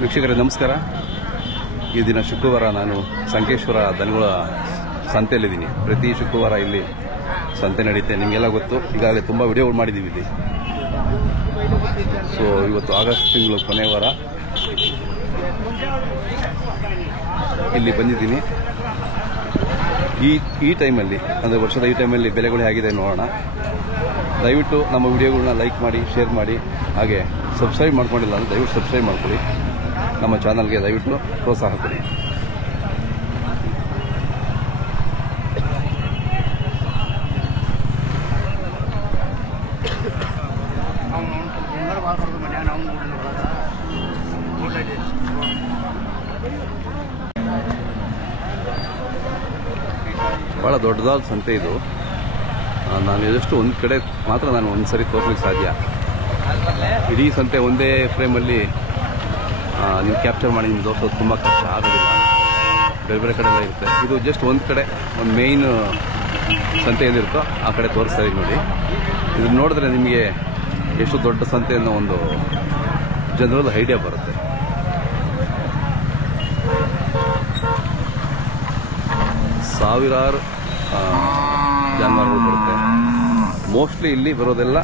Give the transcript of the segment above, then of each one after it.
ವೀಕ್ಷಕರೇ ನಮಸ್ಕಾರ. ಈ ದಿನ ಶುಕ್ರವಾರ ನಾನು ಸಂಕೇಶ್ವರ ದನಗಳ ಸಂತೆಯಲ್ಲಿದ್ದೀನಿ. ಪ್ರತಿ ಶುಕ್ರವಾರ ಇಲ್ಲಿ ಸಂತೆ ನಡೆಯುತ್ತೆ, ನಿಮಗೆಲ್ಲ ಗೊತ್ತು. ಈಗಾಗಲೇ ತುಂಬ ವಿಡಿಯೋಗಳು ಮಾಡಿದ್ದೀವಿ ಇಲ್ಲಿ. ಸೊ ಇವತ್ತು ಆಗಸ್ಟ್ ತಿಂಗಳು ಕೊನೆ ವಾರ ಇಲ್ಲಿ ಬಂದಿದ್ದೀನಿ. ಈ ಟೈಮಲ್ಲಿ ಅಂದರೆ ವರ್ಷದ ಈ ಟೈಮಲ್ಲಿ ಬೆಲೆಗಳು ಹೇಗಿದೆ ನೋಡೋಣ. ದಯವಿಟ್ಟು ನಮ್ಮ ವಿಡಿಯೋಗಳನ್ನ ಲೈಕ್ ಮಾಡಿ, ಶೇರ್ ಮಾಡಿ, ಹಾಗೆ ಸಬ್ಸ್ಕ್ರೈಬ್ ಮಾಡ್ಕೊಂಡಿಲ್ಲ ಅಂದರೆ ದಯವಿಟ್ಟು ಸಬ್ಸ್ಕ್ರೈಬ್ ಮಾಡ್ಕೊಳ್ಳಿ. ನಮ್ಮ ಚಾನಲ್ಗೆ ದಯವಿಟ್ಟು ಪ್ರೋತ್ಸಾಹ ಕೊಡಿ. ಭಾಳ ದೊಡ್ಡದಾದ ಸಂತೆ ಇದು. ನಾನು ಇದಷ್ಟು ಒಂದು ಕಡೆ ಮಾತ್ರ ನಾನು ಒಂದು ಸರಿ ತೋರಿಸ್ಲಿಕ್ಕೆ ಸಾಧ್ಯ. ಇಡೀ ಸಂತೆ ಒಂದೇ ಫ್ರೇಮಲ್ಲಿ ನೀವು ಕ್ಯಾಪ್ಚರ್ ಮಾಡಿ ನಿಮ್ಗೆ ತೋರಿಸೋದು ತುಂಬ ಕಷ್ಟ ಆಗೋದಿಲ್ಲ. ಬೇರೆ ಬೇರೆ ಕಡೆ ಎಲ್ಲ ಇರುತ್ತೆ. ಇದು ಜಸ್ಟ್ ಒಂದು ಕಡೆ, ಒಂದು ಮೇಯ್ನ್ ಸಂತೆ ಏನಿರುತ್ತೋ ಆ ಕಡೆ ತೋರಿಸ್ತಾ ಇದ್ದೀನಿ ನೋಡಿ. ಇದನ್ನು ನೋಡಿದ್ರೆ ನಿಮಗೆ ಎಷ್ಟು ದೊಡ್ಡ ಸಂತೆ ಅನ್ನೋ ಒಂದು ಜನರಲ್ ಐಡಿಯಾ ಬರುತ್ತೆ. ಸಾವಿರಾರು ಜಾನುವಾರುಗಳು ಬರುತ್ತೆ. ಮೋಸ್ಟ್ಲಿ ಇಲ್ಲಿ ಬರೋದೆಲ್ಲ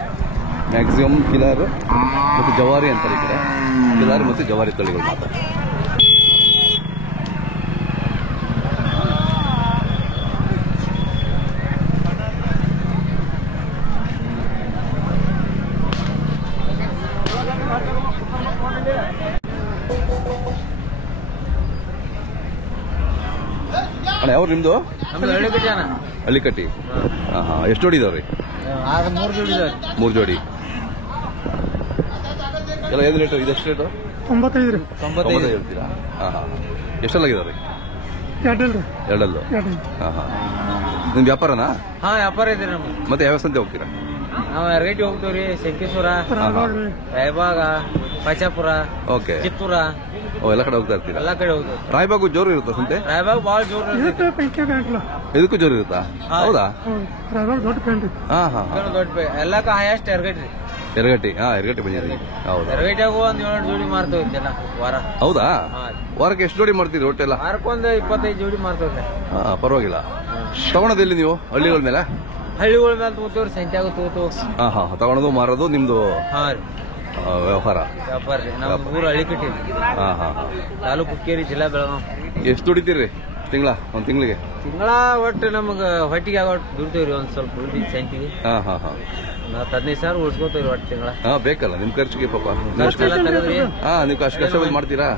ಮ್ಯಾಕ್ಸಿಮಮ್ ಕಿಲಾರ್ ಮತ್ತು ಜವಾರಿ ಅಂತಾರೆ. ಈ ಕಡೆ ಕಿಲಾರ್ ಮತ್ತು ಜವಾರಿ ತಳಿಗಳು ಮಾತ್ರ. ಅಣ್ಣ ಯಾವ್ರು ನಿಮ್ದು? ಹಳ್ಳಿಕಟ್ಟಿ. ಹಾಂ, ಎಷ್ಟು ಜೋಡಿ ಇದಾವ್ರಿ? 3 ಜೋಡಿ. ಎಲ್ಲ ಏನು ರೇಟು? ಇದೆಷ್ಟು ರೇಟು? 95 ಹೇಳ್ತೀರಾ? ಹಾಂ. ಎಷ್ಟೆಲ್ಲಾಗಿದಾವ್ರಿ? 2. ಹಾಂ. ನಿಮ್ದು ವ್ಯಾಪಾರನಾ? ವ್ಯಾಪಾರ ಇದೆ ನಮ್ದು. ಮತ್ತೆ ಯಾವ ಸಂತೆ ಹೋಗ್ತೀರಾ? ನಾವು ಎರಗೇಟಿ ಹೋಗ್ತೀವ್ರಿ. ಶಂಕೇಶ್ವರ, ರಾಯಬಾಗ, ಪಾಚಾಪುರ, ಓಕೆ, ಕಿತ್ತೂರ, ಎಲ್ಲ ಕಡೆ ಹೋಗ್ತಾ ಇರ್ತೀರಾ? ಎಲ್ಲಾ ಕಡೆ ಹೋಗ್ತೀವಿ. ರಾಯಬಾಗು ಜೋರು ಇರುತ್ತಾ ಸಂತೆ? ರಾಯಬಾಗ್ ಭಾಳ ಜೋರು ಇದಕ್ಕೂ ಜೋರು ಇರುತ್ತಾ? ಹೌದಾ? ಹಾಂ. ದೊಡ್ಡ ಎಲ್ಲಕ್ಕ ಹೈಯೆಸ್ಟ್ ಎರಗೇಟಿ. ಎರಗಟ್ಟಿ. ಎರಗಟ್ಟಿ ಬಂದಿರಿ. ಹೌದಾ? ಎರಗೇಟಿಯಾಗ ಒಂದ್ 7 ಜೋಡಿ ಮಾರ್ತೇವೆ ಜನ ವಾರ. ಹೌದಾ? ವಾರಕ್ಕೆ ಎಷ್ಟು ಜೋಡಿ ಮಾಡ್ತೀರಿ ಒಟ್ಟೆಲ್ಲ? ವಾರಕ್ಕೊಂದು 25 ಜೋಡಿ ಮಾರ್ತೇವೆ. ಪರವಾಗಿಲ್ಲ. ತಗೊಳೋದಿಲ್ಲಿ ನೀವು ಹಳ್ಳಿಗಳ ಮೇಲೆ? ಹಳ್ಳಿಗಳ ಮೇಲೆ ತಗೋತೀವ್ರಿ, ಸಂತ್ಯಾಗ ತಗೋತೀವಿ. ಹಾಂ. ತಗೊಳೋದು ಮಾರೋದು ನಿಮ್ದು ವ್ಯವಹಾರ? ವ್ಯಾಪಾರ ರೀ. ನಮ್ಮ ಊರು ಹಳ್ಳಿಕಟ್ಟಿ. ಹಾಂ. ತಾಲೂಕು ಹುಕ್ಕೇರಿ, ಜಿಲ್ಲಾ ಬೆಳಗಾವಿ. ಎಷ್ಟು ದುಡಿತೀರಿ ಒಂದು ತಿಂಗಳಿಗೆ? ಒಟ್ಟು ನಮ್ಗೆ ಹೊಟ್ಟಿಗೆ ಒಟ್ಟು ದುಡ್ತೀವ್ರಿ. ಒಂದ್ ಸ್ವಲ್ಪ ದುಡ್ಡಿ ಸಂತಿಗೆ. ಹಾಂ. 15,000 ಉಳಿಸ್ಕೋತೀವ್ರಿ ಒಟ್ಟು ತಿಂಗಳ. ಬೇಕಲ್ಲ ನಿಮ್ ಖರ್ಚಿಗೆ ಪಾಪ. ಖರ್ಚೆಲ್ಲ ತೆಗೆದ್ರಿ. ನೀವು ಅಷ್ಟು ಕಷ್ಟಪಟ್ಟು ಮಾಡ್ತೀರಾ?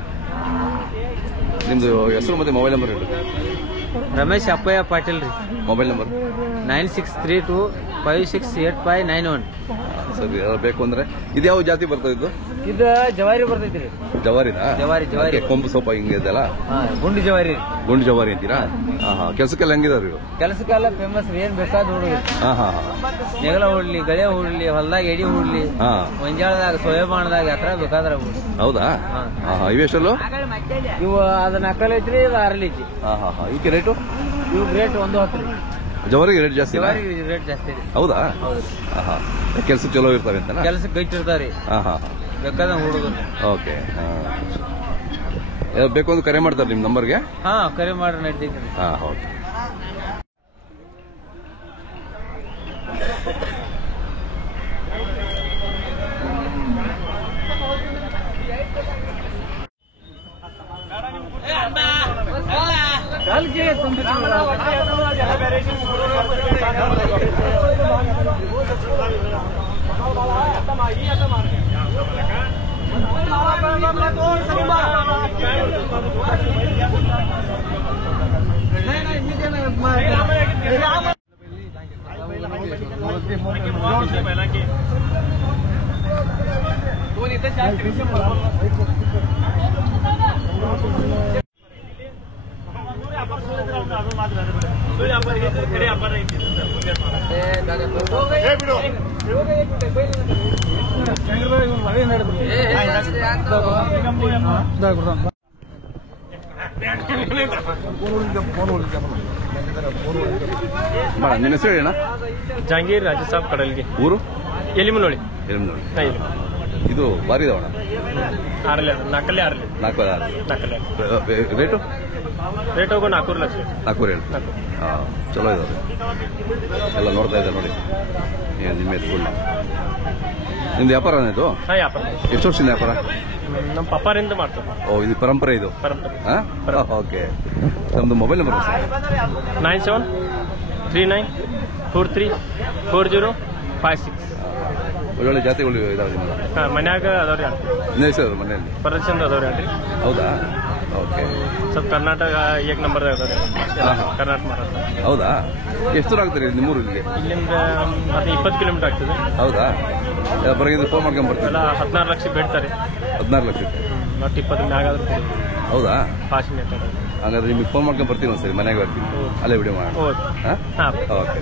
ನಿಮ್ದು ಹೆಸರು ಮತ್ತೆ ಮೊಬೈಲ್ ನಂಬರ್ ಹೇಳಿ. ರಮೇಶ್ ಅಪ್ಪಯ್ಯ ಪಾಟೀಲ್ ರೀ. Mobile number 9632568591. ಸರಿ, ಬೇಕು ಅಂದ್ರೆ ಇದು ಯಾವ ಜಾತಿ ಬರ್ತದೆ? ಇದು ಜವಾರಿ ಬರ್ತೈತಿ ರೀ. ಜವಾರಿನಾ? ಜವಾರಿ. ಕೊಂಬು ಸೊಪ್ಪ ಹಿಂಗೆ ಇದೆಲ್ಲ ಗುಂಡಿ ಜವಾರಿ. ಗುಂಡಿ ಜವಾರಿ ಅಂತೀರಾ? ಕೆಲಸಕ್ಕೆಲ್ಲ ಹೆಂಗಿದಾವ್ರಿ? ಕೆಲಸಕ್ಕೆಲ್ಲ ಫೇಮಸ್ ರೀ. ಏನ್ ಬೇಕಾದ ಹುಡುಗ. ನೆಗಲ ಹುಡ್ಲಿ, ಗಳೆ ಹುಡ್ಲಿ, ಹೊಲ್ದಾಗ ಎಡಿ ಹುಡ್ಲಿ, ಮಂಜಾಳದಾಗ, ಸೋಯಬಾಣದಾಗ ಯಾತ್ರ ಬೇಕಾದ್ರ. ಹೌದಾ? ಇವೆಷ್ಟಲ್ಲೂ? ಇವು ಅದನ್ನ ಅಕ್ಕಲ್ ಐತ್ರಿ, ಇದು 6 ಐತಿ. ಇವಕ್ಕೆ ರೇಟು? ಇವ್ ರೇಟ್ 110 ರೀ. ಜವಾರಿಗೆ ರೇಟ್ ಜಾಸ್ತಿ? ಜವಾರಿ ರೇಟ್ ಜಾಸ್ತಿ ರೀ. ಹೌದಾ? ಹೌದು. ಕೆಲಸ ಚಲೋ ಇರ್ತಾವೆ ಅಂತ? ಕೆಲಸಕ್ಕೆ ಗೈಟ್ ಇರ್ತಾವ್ರಿ. ಬೇಕಾದ ಹುಡುಗ. ಓಕೆ. ಬೇಕು ಅಂದ್ರೆ ಕರೆ ಮಾಡ್ತಾರೆ ನಿಮ್ ನಂಬರ್ಗೆ? ಕರೆ ಮಾಡಿ ನಡೀತೈತಿ. ಹೌದು. ನಿನ್ನ ಹೆಸರು ಹೇಳಣ್ಣ? ಜಹಾಂಗೀರ್ ರಾಜಸಾಬ್ ಕಡಲ್ಗೆ. ಊರು? ಎಲಿಮನೋಳಿ. ಎಲಿಮನೋಳಿ. ಇದು ಭಾರಿ ಇದಾವಣ. ಆರಲೆ ನಾಲ್ಕಲ್ಲೇ ಆರಲೆ 4 ರೇಟು ರೇಟ್ ಹೋಗೋ 4 ಲಕ್ಷ 4 ಹೇಳಿ. ಹಾಂ, ಚಲೋ ಇದಾವೆ ಎಲ್ಲ ನೋಡ್ತಾ ಇದ್ದಾರೆ ನೋಡಿ. ಏನು ನಿಮ್ಮ ಎತ್ಕೊಂಡು ನಿಮ್ದು ವ್ಯಾಪಾರನೇ ಇದು? ಹಾಂ, ವ್ಯಾಪಾರ. ಎಷ್ಟು ವರ್ಷದಿಂದ ವ್ಯಾಪಾರ? ನಮ್ಮ ಪಪ್ಪಾರಿಂದ ಮಾಡ್ತಾರೆ. ಓ, ಇದು ಪರಂಪರೆ ಇದು? ಪರಂಪರೆ. ಹಾಂ, ಓಕೆ. ನಮ್ಮದು ಮೊಬೈಲ್ ನಂಬರ್ ಸರ್? 9739434056. ಒಳ್ಳೊಳ್ಳೆ ಜಾತಿಗಳು ಇದಾವೆ ನಿಮ್ಮದು? ಹಾಂ, ಮನ್ಯಾಗ ಅದಾವ್ರಿ. ಇನ್ನೇ ಸರ್ ಮನೆಯಲ್ಲಿ ಪರಚಂದ ಅದಾವ್ರಿ ಅಲ್ರಿ. ಹೌದಾ? ಓಕೆ. ಸ್ವಲ್ಪ ಕರ್ನಾಟಕ ಏಕ್ ನಂಬರ್ ಅದಾವ್ರಿ. ಕರ್ನಾಟಕ ಮಾರಾಟ. ಹೌದಾ? ಎಷ್ಟು ದೂರ ಆಗ್ತೀರಿ ನಿಮ್ಮೂರಿಗೆ? ಇಲ್ಲಿಂದ ಮತ್ತೆ 20 ಕಿಲೋಮೀಟರ್ ಆಗ್ತದೆ. ಹೌದಾ? ಹೊರಗಿಂದ ಫೋನ್ ಮಾಡ್ಕೊಂಡು ಬರ್ತೀವಿ. ಎಲ್ಲ 16 ಲಕ್ಷ ಬೇಡ್ತಾರೆ. 16 ಲಕ್ಷಕ್ಕೆ? ಮತ್ತೆ 20 ಮ್ಯಾಗಾದ್ರೂ ಕೊಡಿ. ಹೌದಾ? ಪಾಸಿಂಗ್ ಇರ್ತದೆ. ಹಾಗಾದ್ರೆ ನಿಮಗೆ ಫೋನ್ ಮಾಡ್ಕೊಂಡು ಬರ್ತೀನಿ ಒಂದ್ಸರಿ, ಮನೆಗೆ ಬರ್ತೀನಿ, ಅಲ್ಲೇ ವಿಡಿಯೋ ಮಾಡೋಣ. ಹಾಂ, ಓಕೆ.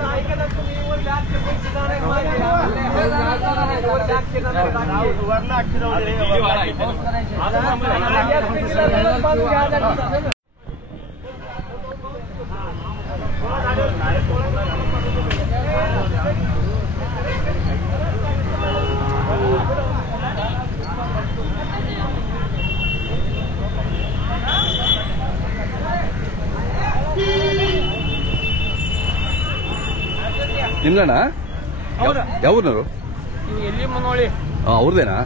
ನಿಮ್ಗಣ್ಣ ಯಾವ ಊರಿನವರು? ಎಲ್ಲಿ ಮುನ್ನೋಳಿ. ಹಾಂ, ಅವ್ರದ್ದೇನಾ?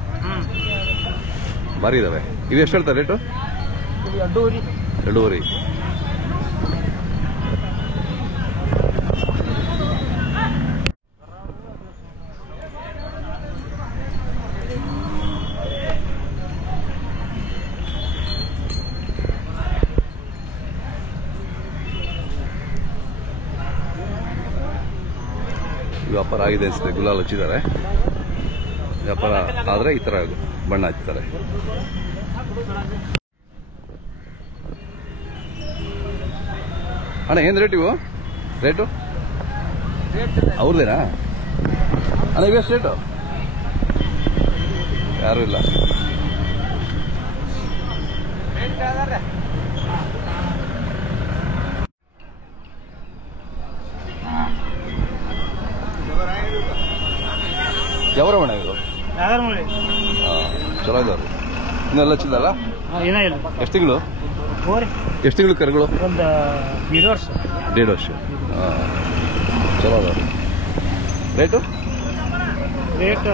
ಭಾರಿ ಇದಾವೆ. ಇದು ಎಷ್ಟು ಹೇಳ್ತಾರೆ ರೇಟು? 2.5. ವ್ಯಾಪಾರ ಆಗಿದೆ ಅನ್ಸುತ್ತೆ. ಗುಲಾಲ್ ಹಚ್ಚಿದ್ದಾರೆ. ವ್ಯಾಪಾರ ಆದರೆ ಈ ಥರ ಬಣ್ಣ ಹಚ್ತಾರೆ. ಅಣ್ಣ, ಏನು ರೇಟ್ ಇವು? ರೇಟು ಅವ್ರದ್ದೇನಾ ಅಣ್ಣ? ಇವು ಎಷ್ಟು ರೇಟು? ಯಾರೂ ಇಲ್ಲ. ಯಾವ್ರ ಅಣ್ಣ ಇದು? ಚಲೋ ಇದಾವೆ. ಇನ್ನೆಲ್ಲ ಹಚ್ಚಿದಲ್ಲ? ಎಷ್ಟು ತಿಂಗಳು? ಎಷ್ಟು ತಿಂಗಳು ಕರುಗಳು? ಒಂದು 1.5 ವರ್ಷ. 1.5 ವರ್ಷ. ಹಾಂ, ಚಲೋ ಅದಾವೆ. ರೇಟು? ರೇಟ್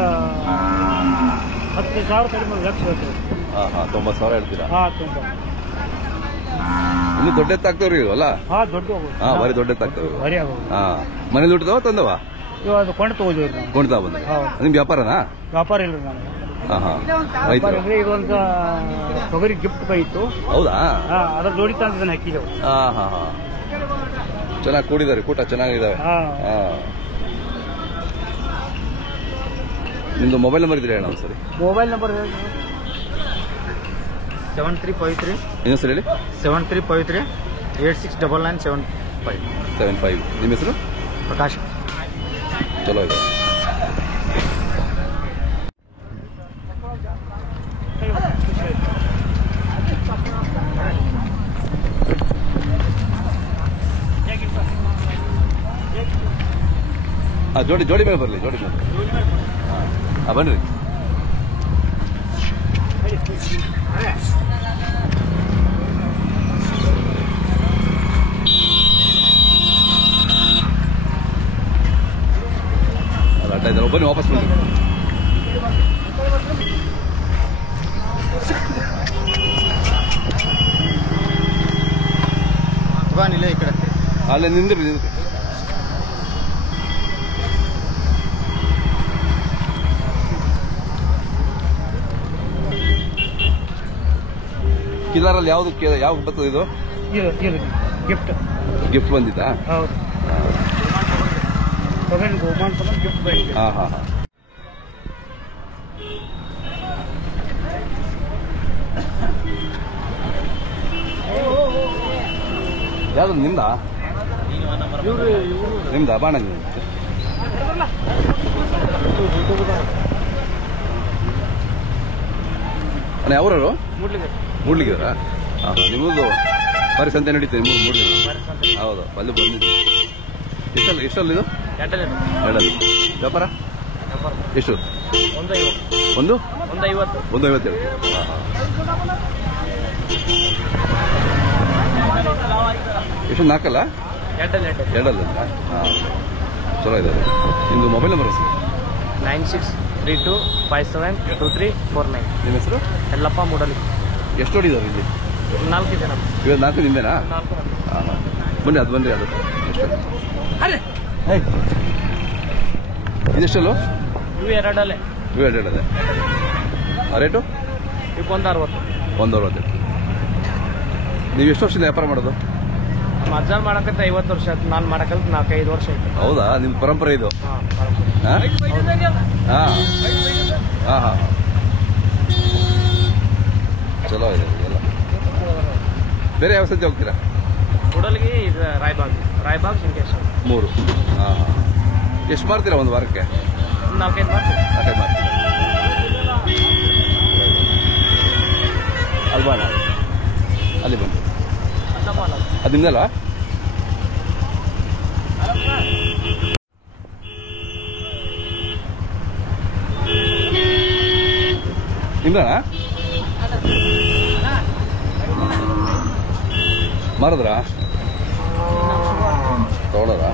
10,000 ಕಡಿಮೆ, 1 ಲಕ್ಷ ಹೇಳ್ತೀವಿ. ಹಾಂ, 90,000 ಹೇಳ್ತೀರಾ? ಹಾಂ, ತುಂಬ. ಇನ್ನೂ ದೊಡ್ಡ ಎತ್ತಾಗ್ತಾವ್ರಿ ಇವು ಅಲ್ಲ? ಹಾಂ, ದೊಡ್ಡ. ಹಾಂ, ಭಾರಿ ದೊಡ್ಡ ಎತ್ತಾಗ್ತಾವೆ. ಹಾಂ, ಮನೇಲಿ ಹುಟ್ಟಿದವ ತಂದವ? ಅದು ಕೊಂಡು ತಗೋದಿವ್ರಿ ನಾವು. ಕೊಂಡ್ತಾ ಬಂದ? ನಿಮ್ಗೆ ವ್ಯಾಪಾರನಾ? ವ್ಯಾಪಾರ ಇಲ್ರಿ ನಾನು. ಹಾಂ, ರೈತರು. ಇದೊಂದು ತೊಗರಿ ಗಿಫ್ಟ್ ಬಂದಿತ್ತು. ಹೌದಾ? ಅದ್ರ ಜೋಡಿ ತಂದು ಹಾಕಿದೆವು. ಹಾಂ, ಚೆನ್ನಾಗಿ ಕೂಡಿದ್ದಾರೆ, ಕೂಟ ಚೆನ್ನಾಗಿದ್ದಾವೆ. ಹಾಂ. ನಿಮ್ದು ಮೊಬೈಲ್ ನಂಬರ್ ಇದ್ರೆ ಹೇಳ ಸರಿ. Mobile number 7353. ಇನ್ನೊಂದು ಸರಿ ಹೇಳಿ. 7353 869975. ನಿಮ್ಮ ಹೆಸರು? ಪ್ರಕಾಶ್. ಚಲೋ ಇದೆ. ಜೋಡಿ ಮೇಲೆ ಬರಲಿ, ಜೋಡಿ ಮೇಲೆ. ಹಾಂ, ಬನ್ನಿರಿ. ಅದು ಅಡ್ಡ ಇದ್ದಾರೆ, ಬನ್ನಿ ವಾಪಸ್ ಬನ್ನಿ. ನಿಲ್ಲ ಈ ಕಡೆ ಅಲ್ಲೇ ನಿಂದ್ರಿ. ಕಿಲಾರಲ್ಲಿ ಯಾವ ಬರ್ತದೆ ಇದು? ಗಿಫ್ಟ್ ಬಂದಿದ್ದಾ? ಹೌದು. ಗಿಫ್ಟ್ ಬಂದಿದೆ. ಹಾಂ. ಯಾವ್ದು ನಿಮ್ದ? ನಿಮ್ದ ಬಾಣ? ಅಣ್ಣ, ಯಾವ್ರವರು? ಮೂಡ್ಲಿಗಿದಾರ? ಹಾಂ, ನಿಮ್ಮದು ಬಾರಿ ಸಂತೆ ನಡೀತದೆ ಮೂಡ್ಲಿಗೆ? ಹೌದು, ಅಲ್ಲಿ ಬಂದಿದ್ದು. ಎಷ್ಟಲ್ಲಿ ಇದು? 2 ವ್ಯಾಪಾರ ಎಷ್ಟು? ಒಂದು 150. 150 ಹೇಳ್ತೀರಾ? ಎಷ್ಟು ನಾಲ್ಕಲ್ಲ ಎರಡಲ್ಲ ಹಾಂ ಚಲೋ ಇದೆ ಅದು. ನಿಮ್ಮದು ಮೊಬೈಲ್ ನಂಬರ್ ಸರ್? 9632572349. ನಿಮ್ಮ ಹೆಸರು? ಎಲ್ಲಪ್ಪ ಮೂಡಲಿ. ಎಷ್ಟು ಹೊಡಿದಾರೆ ಇಲ್ಲಿ? 4 ಇದೆ ನಮ್ಮ. ಇವತ್ತು 4 ನಿಂದೇನಾ? 4. ಹಾಂ ಬನ್ನಿ ಅದು ಬನ್ನಿ ಅದು ಎಷ್ಟು ಇದೆಷ್ಟಲ್ಲೂ? ಇವು ಎರಡಲ್ಲೇ. ಇವು ಎರಡೇ ರೇಟು? ಇವಕ್ಕೆ 160. 160. ನೀವು ಎಷ್ಟು ವರ್ಷದಿಂದ ವ್ಯಾಪಾರ ಮಾಡೋದು? ನಮ್ಮ ಅಜ್ಜ ಮಾಡಕತ್ತೆ 50 ವರ್ಷ ಆಯ್ತು. ನಾನು ಮಾಡಕಲ್ತ 4-5 ವರ್ಷ ಆಯ್ತು. ಹೌದಾ? ನಿಮ್ಮ ಪರಂಪರೆ ಇದು? ಹಾಂ ಹಾಂ ಹಾಂ ಹಾಂ ಹಾಂ ಚಲೋ ಇದೆ ಎಲ್ಲ. ಬೇರೆ ಯಾವ ಸಂತೆ ಹೋಗ್ತೀರಾ? ಕೂಡಲಿಗೆ ಇದು ರಾಯಬಾಗ್ ಸಿಂಕೇಶ್ವರ 3. ಹಾಂ ಹಾಂ ಎಷ್ಟು ಮಾರ್ತೀರಾ ಒಂದು ವಾರಕ್ಕೆ? 4-5 ಮಾಡ್ತೀವಿ. 4-5 ಮಾರ್ತೀರಾ? ಅಲ್ವಾಣ ಅಲ್ಲಿ ಬನ್ನಿ. ಅದು ನಿಮ್ದಲ್ಲ? ನಿಮ್ದಣ್ಣ ಮಾರಿದ್ರಾ? ತಗೊಳ್ಳೋರಾ?